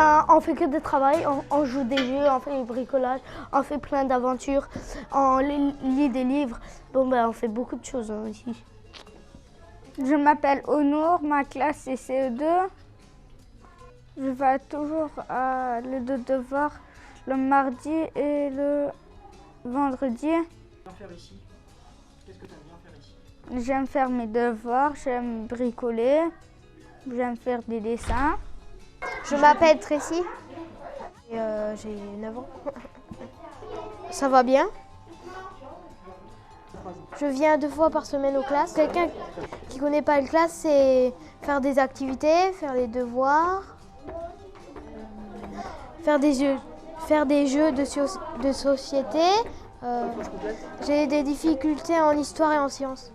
Ben, on fait que des travaux, on joue des jeux, on fait du bricolage, on fait plein d'aventures, on lit des livres. Bon, ben, on fait beaucoup de choses ici. Je m'appelle Honour, ma classe est CE2. Je fais toujours les deux devoirs le mardi et le vendredi. Faire ici. Qu'est-ce que tu aimes bien faire ici? J'aime faire mes devoirs, j'aime bricoler, j'aime faire des dessins. Je m'appelle Tracy et j'ai 9 ans. Ça va bien. Je viens 2 fois par semaine aux classes. Quelqu'un qui ne connaît pas les classes, c'est faire des activités, faire les devoirs, faire des jeux de société. J'ai des difficultés en histoire et en sciences.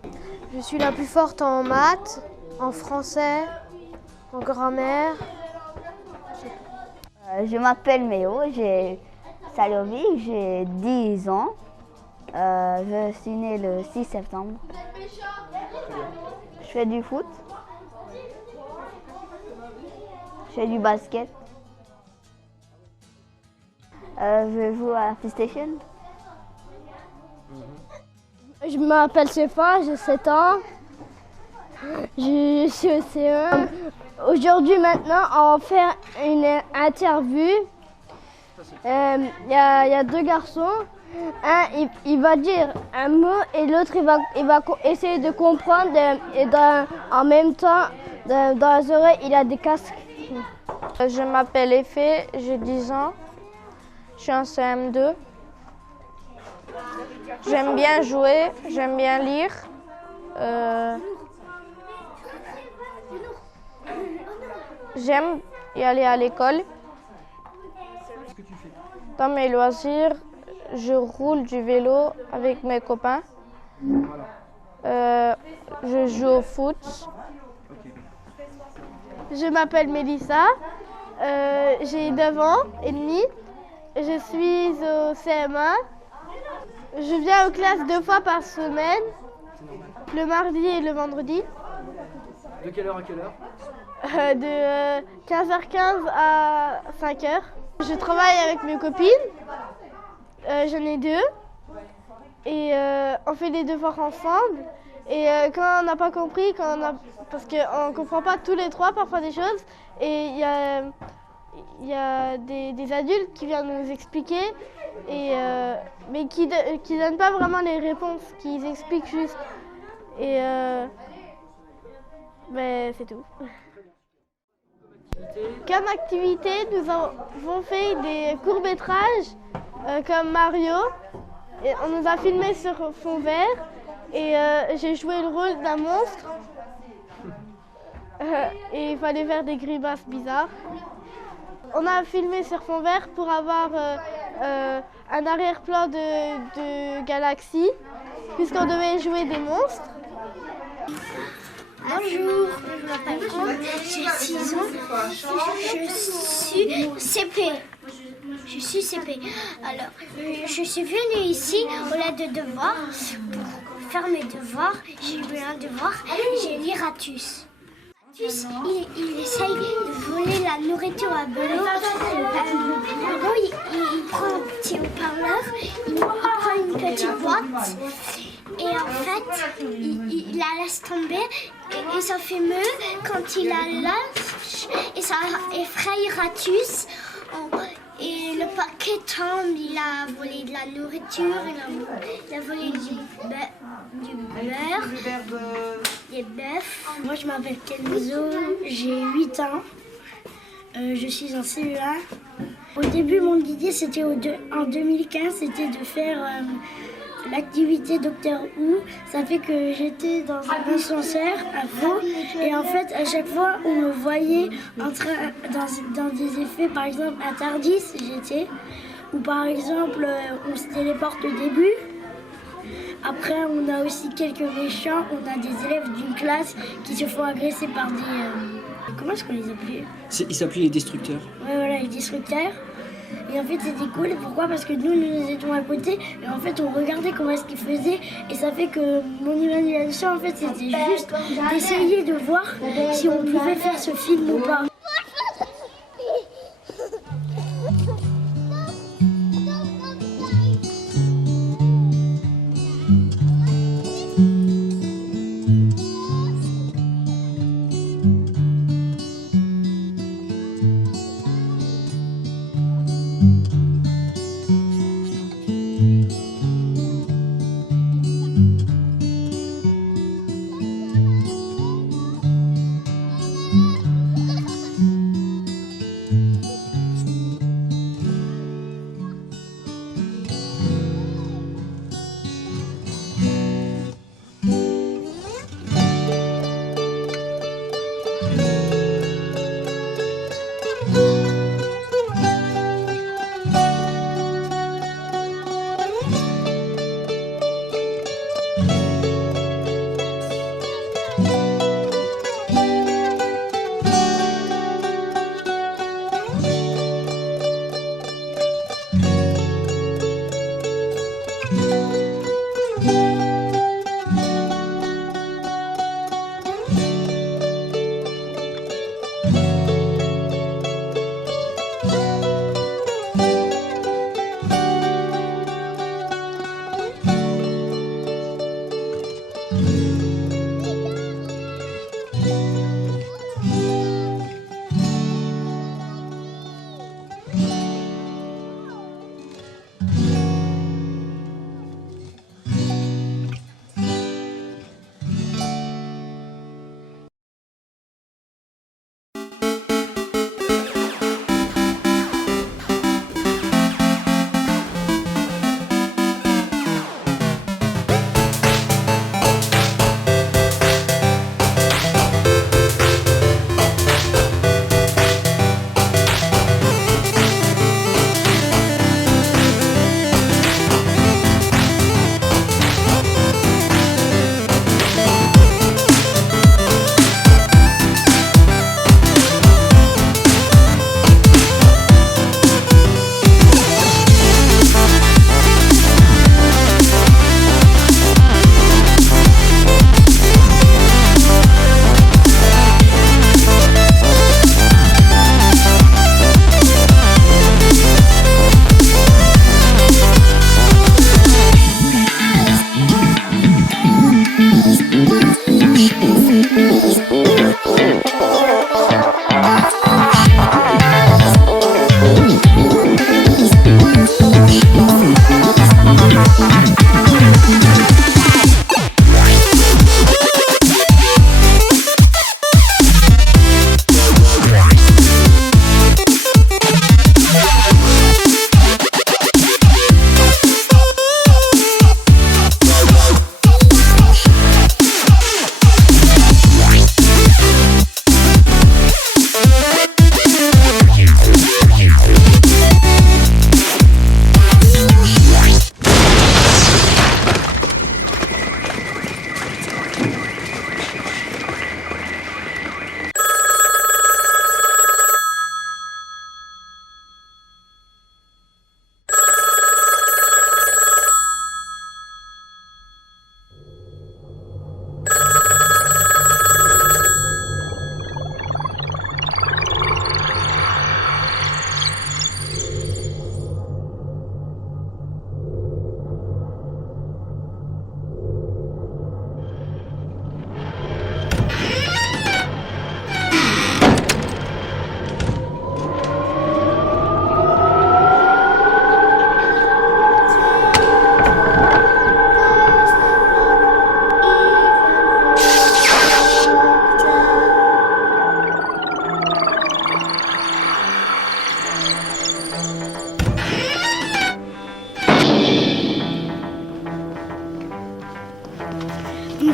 Je suis la plus forte en maths, en français, en grammaire. Je m'appelle Méo, j'ai Salovic, j'ai 10 ans. Je suis née le 6 septembre. Je fais du foot. Je fais du basket. Je joue à la PlayStation. Je m'appelle Sefa, j'ai 7 ans. Je suis au CE1. Aujourd'hui, maintenant, on va faire une interview. Il y a 2 garçons. Un, il va dire un mot et l'autre, il va essayer de comprendre. Et en même temps, dans les oreilles, il a des casques. Je m'appelle Effet, j'ai 10 ans. Je suis en CM2. J'aime bien jouer, j'aime bien lire. J'aime y aller à l'école. Dans mes loisirs, je roule du vélo avec mes copains. Je joue au foot. Je m'appelle Mélissa, j'ai 9 ans et demi. Je suis au CM1. Je viens aux classes 2 fois par semaine, le mardi et le vendredi. De quelle heure à quelle heure? De 15h15 à 5h. Je travaille avec mes copines, j'en ai 2. Et on fait les devoirs ensemble. Et quand on n'a pas compris, parce qu'on ne comprend pas tous les 3 parfois des choses, et il y a des adultes qui viennent nous expliquer, mais qui ne donnent pas vraiment les réponses, qui expliquent juste. Et c'est tout. Comme activité, nous avons fait des courts-métrages comme Mario. Et on nous a filmé sur fond vert et j'ai joué le rôle d'un monstre. Et il fallait faire des grimaces bizarres. On a filmé sur fond vert pour avoir un arrière-plan de galaxie, puisqu'on devait jouer des monstres. Bonjour, je m'appelle Franck, j'ai 6 ans, je suis CP. Alors, je suis venue ici au lieu de devoirs pour faire mes devoirs. J'ai eu un devoir, j'ai lu Ratus. Ratus, il essaye de voler la nourriture à Bello. Bello, il prend un petit haut-parleur, il prend une petite boîte. Et en fait, il la laisse tomber et ça fait mieux quand il la lâche et ça effraie Ratus. Et le paquet tombe, il a volé de la nourriture, il a volé du beurre, des bœufs. Moi je m'appelle Kenzo, j'ai 8 ans, je suis en CE1. Au début mon idée c'était en 2015, c'était de faire l'activité Docteur Who. Ça fait que j'étais dans un ascenseur avant et en fait à chaque fois on me voyait en train dans des effets, par exemple à Tardis j'étais, ou par exemple on se téléporte au début. Après on a aussi quelques méchants, on a des élèves d'une classe qui se font agresser par des... comment est-ce qu'on les appelait? Ils s'appelaient les destructeurs. Ouais voilà, les destructeurs. Et en fait c'était cool, pourquoi? Parce que nous étions à côté et en fait on regardait comment est-ce qu'ils faisaient et ça fait que mon imagination en fait c'était juste d'essayer de voir si on pouvait faire ce film ou pas.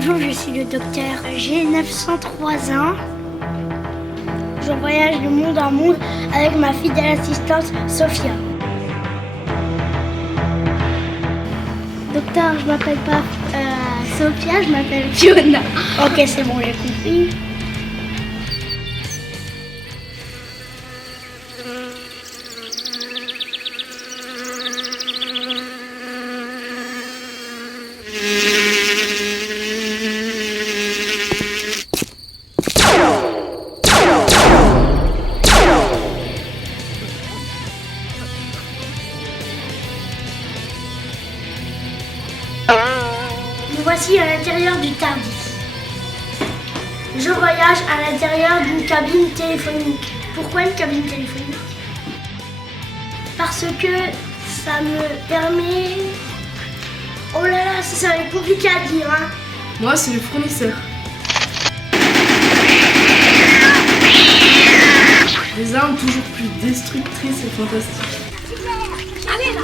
Bonjour, je suis le docteur. J'ai 903 ans. Je voyage de monde en monde avec ma fidèle assistante Sophia. Docteur, je m'appelle pas Sophia, je m'appelle Fiona. Ok, c'est bon, j'ai compris. Nous voici à l'intérieur du TARDIS. Je voyage à l'intérieur d'une cabine téléphonique. Pourquoi une cabine téléphonique? Parce que Ça me permet... Oh là là, ça va être compliqué à dire. Hein. Moi, c'est le fournisseur. Des armes toujours plus destructrices et fantastiques. Allez là.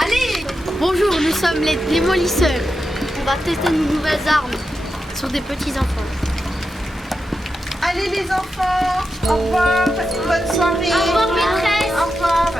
Allez! Bonjour, nous sommes les démolisseurs. On va tester nos nouvelles armes sur des petits enfants. Allez les enfants, au revoir, passez une bonne soirée. Au revoir, maîtresse. Au revoir.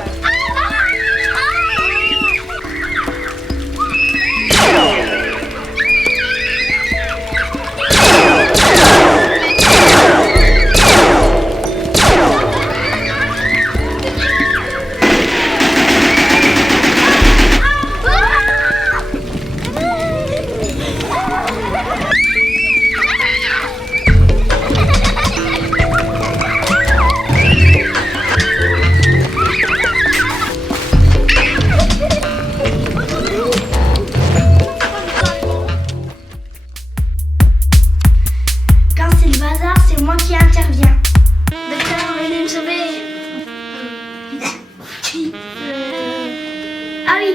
Quand c'est le bazar, c'est moi qui interviens. Docteur, venez me sauver. Ah oui.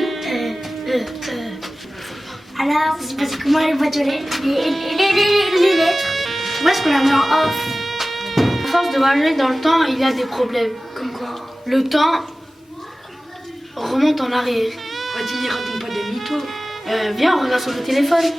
Alors, c'est passé comment les boîtes aux lettres les lettres. Pourquoi est-ce qu'on la met en off? À force de voyager dans le temps, il y a des problèmes. Comme quoi? Le temps remonte en arrière. Vas-y, raconte pas de mythos. Viens, on regarde sur le téléphone.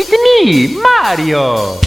It's me, Mario!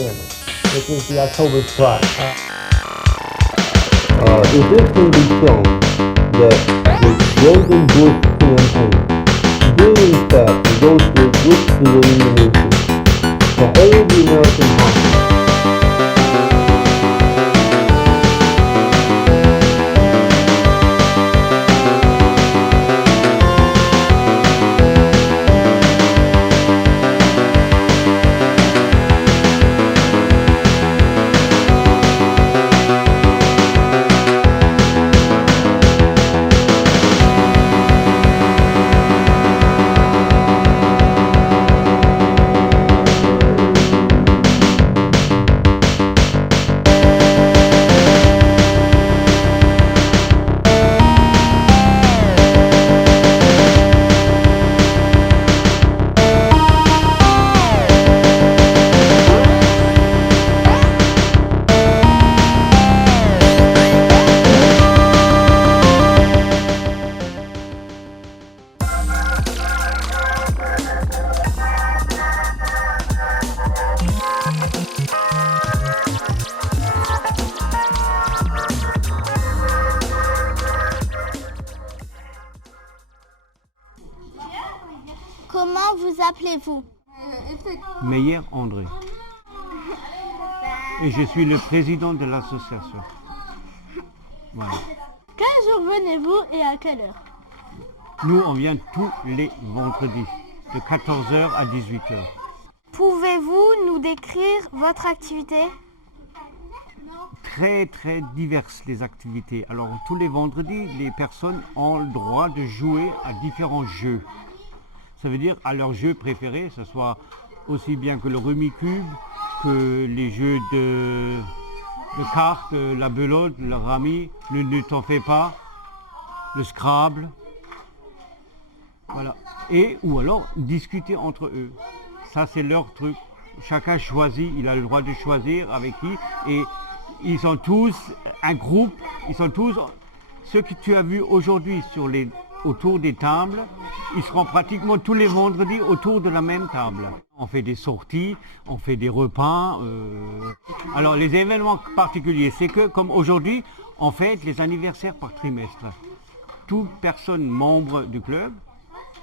Family, which is the October Strike. If it can be shown that the George Bush campaign did in fact negotiate with the Iranian to hold the American hostage, Comment vous appelez-vous? Meyer André. Et je suis le président de l'association. Voilà. Quel jour venez-vous et à quelle heure? Nous, on vient tous les vendredis, de 14h à 18h. Pouvez-vous nous décrire votre activité? Très très diverses les activités. Alors tous les vendredis, les personnes ont le droit de jouer à différents jeux. Ça veut dire à leur jeu préféré, ce soit aussi bien que le Rumicube, que les jeux de cartes, la belote, le rami, le ne t'en fais pas, le Scrabble. Voilà. Et ou alors discuter entre eux. Ça c'est leur truc. Chacun choisit, il a le droit de choisir avec qui. Et ils sont tous un groupe, ils sont tous ceux que tu as vus aujourd'hui autour des tables, ils seront pratiquement tous les vendredis autour de la même table. On fait des sorties, on fait des repas. Alors les événements particuliers, c'est que comme aujourd'hui, on fête les anniversaires par trimestre. Toute personne membre du club,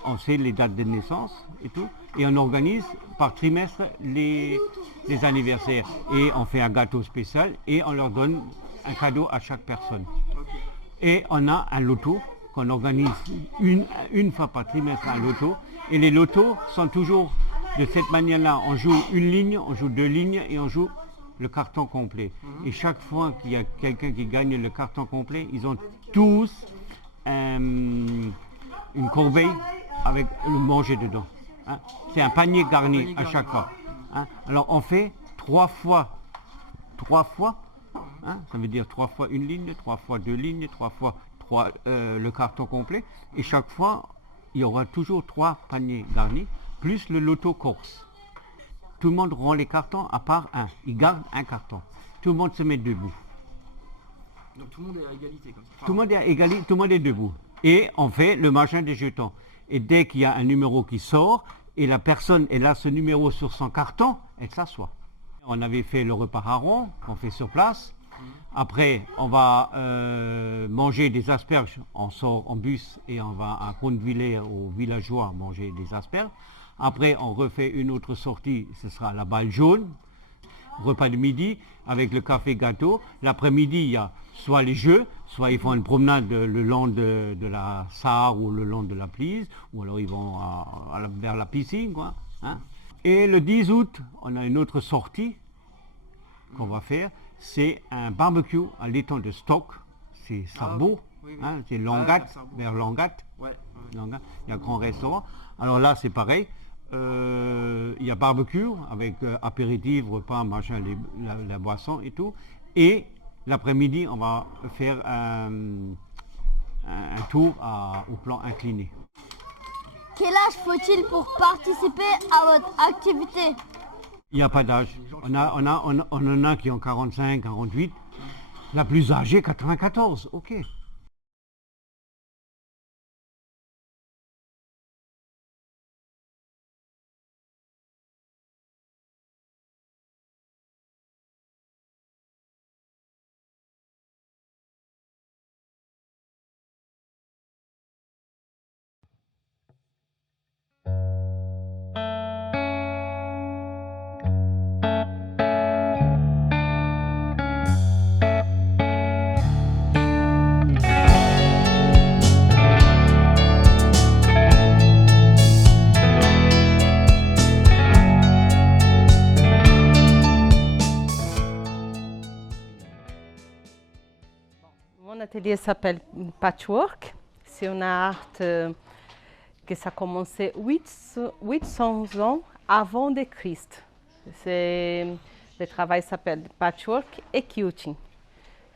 on sait les dates de naissance et tout, et on organise par trimestre les anniversaires. Et on fait un gâteau spécial et on leur donne un cadeau à chaque personne. Et on a un loto qu'on organise une fois par trimestre, un loto. Et les lotos sont toujours de cette manière-là. On joue une ligne, on joue 2 lignes et on joue le carton complet. Et chaque fois qu'il y a quelqu'un qui gagne le carton complet, ils ont tous une corbeille avec le manger dedans. Hein. C'est un panier garni à chaque fois. Hein. Alors on fait 3 fois, hein, ça veut dire 3 fois une ligne, 3 fois 2 lignes, 3 fois le carton complet. Et chaque fois, il y aura toujours 3 paniers garnis, plus le loto corse. Tout le monde rend les cartons à part un. Il garde un carton. Tout le monde se met debout. Donc tout le monde est à égalité comme ça. Tout le monde est à égalité, tout le monde est debout. Et on fait le machin des jetons. Et dès qu'il y a un numéro qui sort, et la personne, elle a ce numéro sur son carton, elle s'assoit. On avait fait le repas hareng, qu'on fait sur place. Après, on va manger des asperges. On sort en bus et on va à Pont-de-Villers, aux villageois, manger des asperges. Après, on refait une autre sortie, ce sera la balle jaune. Repas de midi avec le café gâteau. L'après-midi, il y a soit les jeux, soit ils font une promenade le long de la Sarre ou le long de la Plise, ou alors ils vont vers la piscine, quoi. Hein. Et le 10 août, on a une autre sortie qu'on va faire. C'est un barbecue à l'étang de Stock. C'est Sarbeau, hein, c'est Langat, vers Langat. Langat. Il y a un grand restaurant. Alors là, c'est pareil. Il y a barbecue avec apéritif, repas, machin, la boisson et tout. Et l'après-midi, on va faire un tour au plan incliné. Quel âge faut-il pour participer à votre activité? Il n'y a pas d'âge. On en a qui ont 45, 48. La plus âgée, 94. Ok. Mon atelier s'appelle Patchwork. C'est un art que ça a commencé 800 ans avant de Christ. Le travail s'appelle Patchwork et Quilting.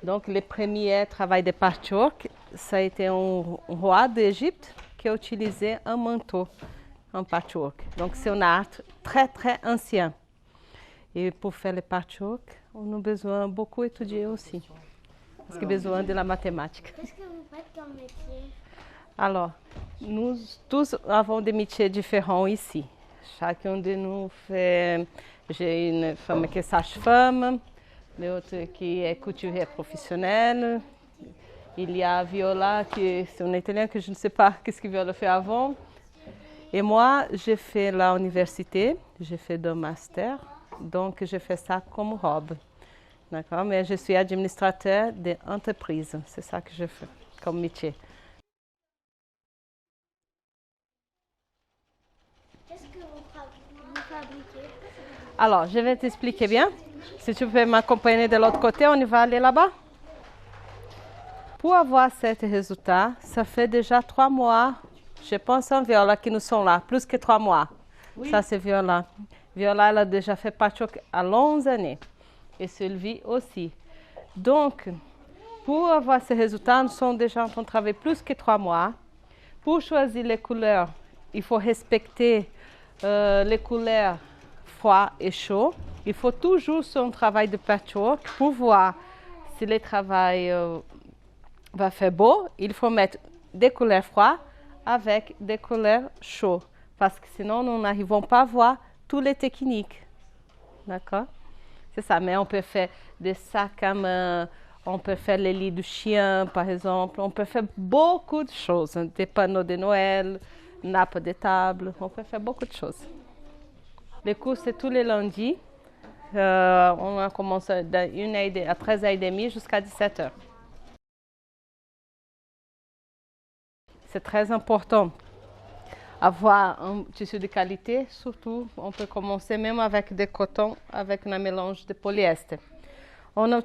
Donc, le premier travail de patchwork, ça a été un roi d'Égypte qui a utilisé un manteau en patchwork. Donc, c'est un art très, très ancien. Et pour faire le patchwork, on a besoin de beaucoup étudier aussi. Parce qu'il y a besoin de la mathématique. Qu'est-ce que vous faites comme métier? Alors, nous tous avons des métiers différents ici. Chacun de nous fait... J'ai une femme qui est sage-femme, l'autre qui est couturière professionnelle. Il y a Viola, qui c'est un Italien que je ne sais pas qu'est-ce que Viola fait avant. Et moi, j'ai fait l'université, j'ai fait 2 masters, donc je fais ça comme robe. D'accord? Mais je suis administrateur d'entreprise, c'est ça que je fais comme métier. Qu'est-ce que vous fabriquez? Alors, je vais t'expliquer bien. Si tu peux m'accompagner de l'autre côté, on y va aller là-bas. Pour avoir ce résultat, ça fait déjà 3 mois, je pense en Viola qui nous sont là, plus que 3 mois. Oui. Ça, c'est Viola. Viola, elle a déjà fait patchwork à 11 années. Et Sylvie aussi. Donc, pour avoir ces résultats, nous sommes déjà en train de travailler plus que 3 mois. Pour choisir les couleurs, il faut respecter les couleurs froid et chaud. Il faut toujours sur un travail de patchwork pour voir si le travail va faire beau. Il faut mettre des couleurs froides avec des couleurs chaudes. Parce que sinon, nous n'arrivons pas à voir toutes les techniques. D'accord? C'est ça, mais on peut faire des sacs à main, on peut faire les lits du chien, par exemple. On peut faire beaucoup de choses. Des panneaux de Noël, nappes de table. On peut faire beaucoup de choses. Les cours, c'est tous les lundis. On a commencé de 1h à 13h30 jusqu'à 17h. C'est très important avoir un tissu de qualité. Surtout, on peut commencer même avec des cotons, avec un mélange de polyester. On a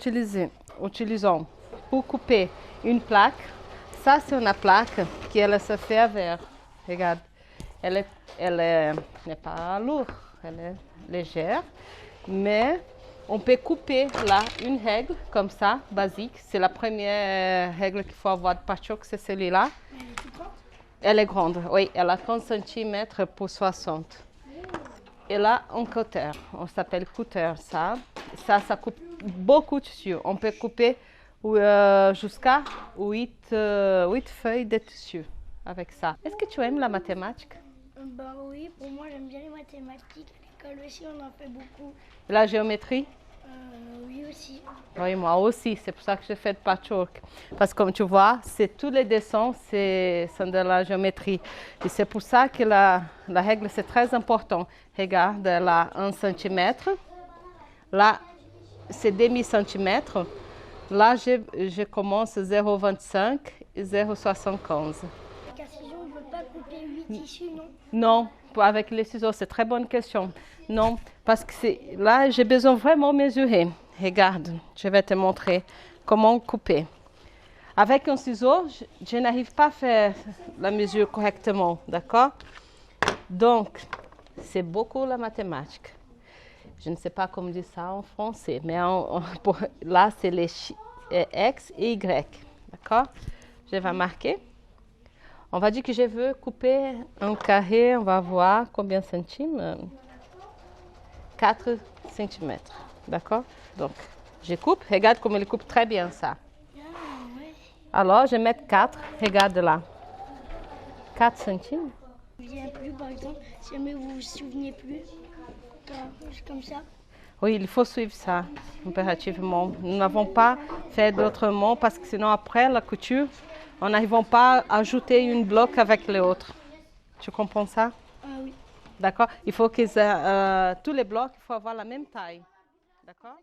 utilisons pour couper une plaque. Ça, c'est une plaque qui elle se fait à verre. Regarde, elle n'est pas lourde. Elle est légère, mais on peut couper là une règle comme ça, basique. C'est la première règle qu'il faut avoir de patchwork, c'est celle-là. Elle est toute grande? Elle est grande, oui. Elle a 30 cm pour 60. Et là, un cutter. On s'appelle cutter, ça. Ça coupe beaucoup de tissu. On peut couper jusqu'à 8 feuilles de tissu avec ça. Est-ce que tu aimes la mathématique? Ben oui, pour moi j'aime bien les mathématiques. À l'école aussi on en fait beaucoup. La géométrie? Oui aussi. Oui, moi aussi. C'est pour ça que je fais le patchwork. Parce que comme tu vois, tous les dessins sont de la géométrie. Et c'est pour ça que la règle c'est très important. Regarde, là 1 cm. Là, c'est demi-centimètre. Là, je commence 0,25 et 0,75. On ne peut pas couper 8 tissus, non? Non, avec les ciseaux, c'est une très bonne question. Non, parce que là, j'ai besoin vraiment de mesurer. Regarde, je vais te montrer comment couper. Avec un ciseau, je n'arrive pas à faire la mesure correctement, d'accord? Donc, c'est beaucoup la mathématique. Je ne sais pas comment dire ça en français, mais là, c'est les X et Y, d'accord? Je vais marquer. On va dire que je veux couper un carré, on va voir combien de centimètres. 4 cm, d'accord? Donc, je coupe, regarde comme il coupe très bien ça. Alors, je vais mettre 4, regarde là. 4 centimes. Je ne me souviens plus, par exemple, si jamais vous ne vous souvenez plus, comme ça. Oui, il faut suivre ça, impérativement. Nous n'avons pas fait d'autrement parce que sinon, après la couture, on n'arrive pas à ajouter une bloc avec l'autre. Tu comprends ça? Oui. D'accord? Il faut que tous les blocs, il faut avoir la même taille. D'accord?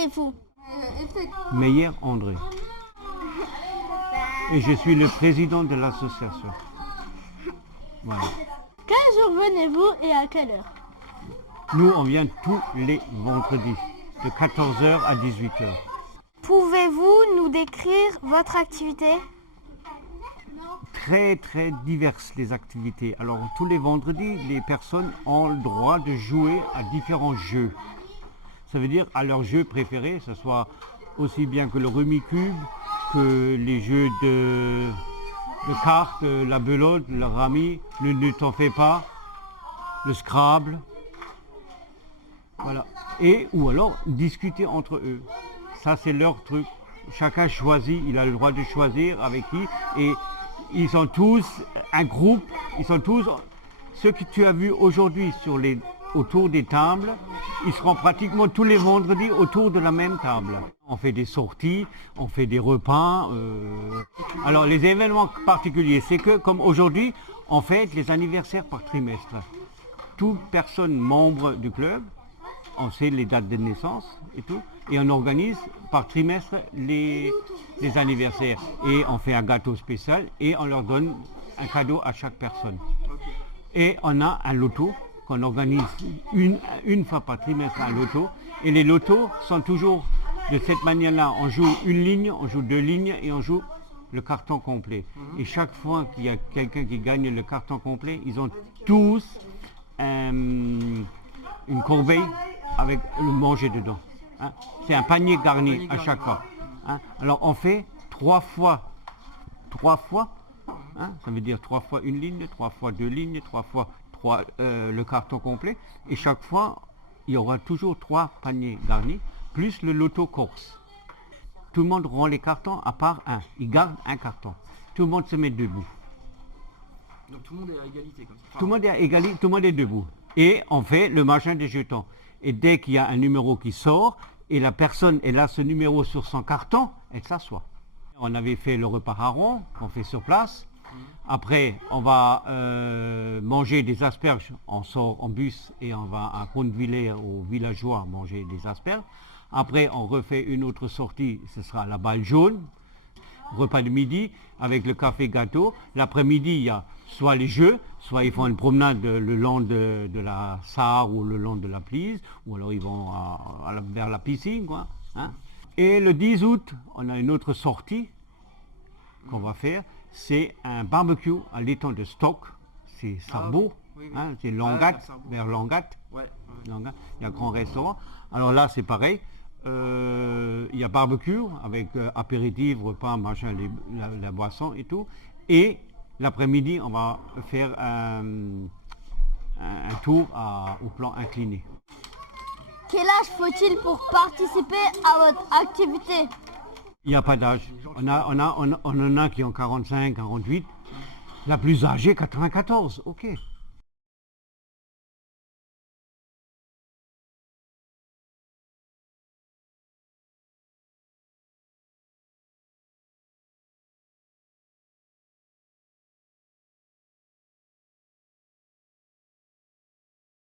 s'appelez-vous? Meyer André. Et je suis le président de l'association. Voilà. Quel jour venez-vous et à quelle heure? Nous, on vient tous les vendredis, de 14h à 18h. Pouvez-vous nous décrire votre activité? Très très diverses les activités. Alors tous les vendredis, les personnes ont le droit de jouer à différents jeux. Ça veut dire à leur jeu préféré, ce soit aussi bien que le Rumicube, que les jeux de cartes, la belote, le rami, le ne t'en fais pas, le Scrabble. Voilà. Et ou alors discuter entre eux. Ça c'est leur truc. Chacun choisit, il a le droit de choisir avec qui. Et ils sont tous un groupe, ils sont tous ceux que tu as vus aujourd'hui autour des tables, ils seront pratiquement tous les vendredis autour de la même table. On fait des sorties, on fait des repas. Alors les événements particuliers, c'est que comme aujourd'hui, on fête les anniversaires par trimestre. Toute personne membre du club, on sait les dates de naissance et tout, et on organise par trimestre les anniversaires. Et on fait un gâteau spécial et on leur donne un cadeau à chaque personne. Et on a un loto qu'on organise une fois par trimestre, un loto. Et les lotos sont toujours de cette manière-là. On joue une ligne, on joue 2 lignes et on joue le carton complet. Et chaque fois qu'il y a quelqu'un qui gagne le carton complet, ils ont tous une corbeille avec le manger dedans. Hein. C'est un panier garni à chaque fois. Hein. Alors on fait 3 fois, hein, ça veut dire 3 fois une ligne, 3 fois 2 lignes, 3 fois le carton complet. Et chaque fois, il y aura toujours 3 paniers garnis, plus le loto corse. Tout le monde rend les cartons à part un. Il garde un carton. Tout le monde se met debout. Donc tout le monde est à égalité comme ça. Enfin, tout le monde est à égalité, tout le monde est debout. Et on fait le machin des jetons. Et dès qu'il y a un numéro qui sort, et la personne, elle a ce numéro sur son carton, elle s'assoit. On avait fait le repas hareng, qu'on fait sur place. Après, on va manger des asperges. On sort en bus et on va à Contevillers, aux villageois, manger des asperges. Après, on refait une autre sortie, ce sera la balle jaune. Repas de midi avec le café gâteau. L'après-midi, il y a soit les jeux, soit ils font une promenade le long de la Sarre ou le long de la Plise, ou alors ils vont vers la piscine, quoi. Hein. Et le 10 août, on a une autre sortie qu'on va faire. C'est un barbecue à l'étang de Stock. C'est Sarbeau, hein, c'est Langat, vers Langat. Langat. Il y a un grand restaurant. Alors là, c'est pareil. Il y a barbecue avec apéritif, repas, machin, la boisson et tout. Et l'après-midi, on va faire un tour au plan incliné. Quel âge faut-il pour participer à votre activité? Il n'y a pas d'âge. On en a qui ont 45, 48. La plus âgée, 94. Ok.